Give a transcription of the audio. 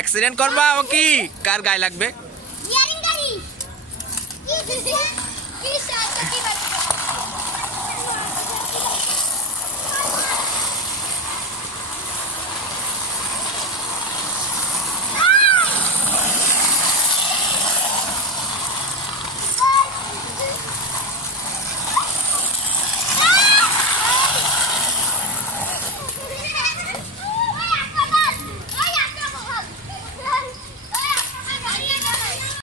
accident করবা ও কি কার গায়ে লাগবে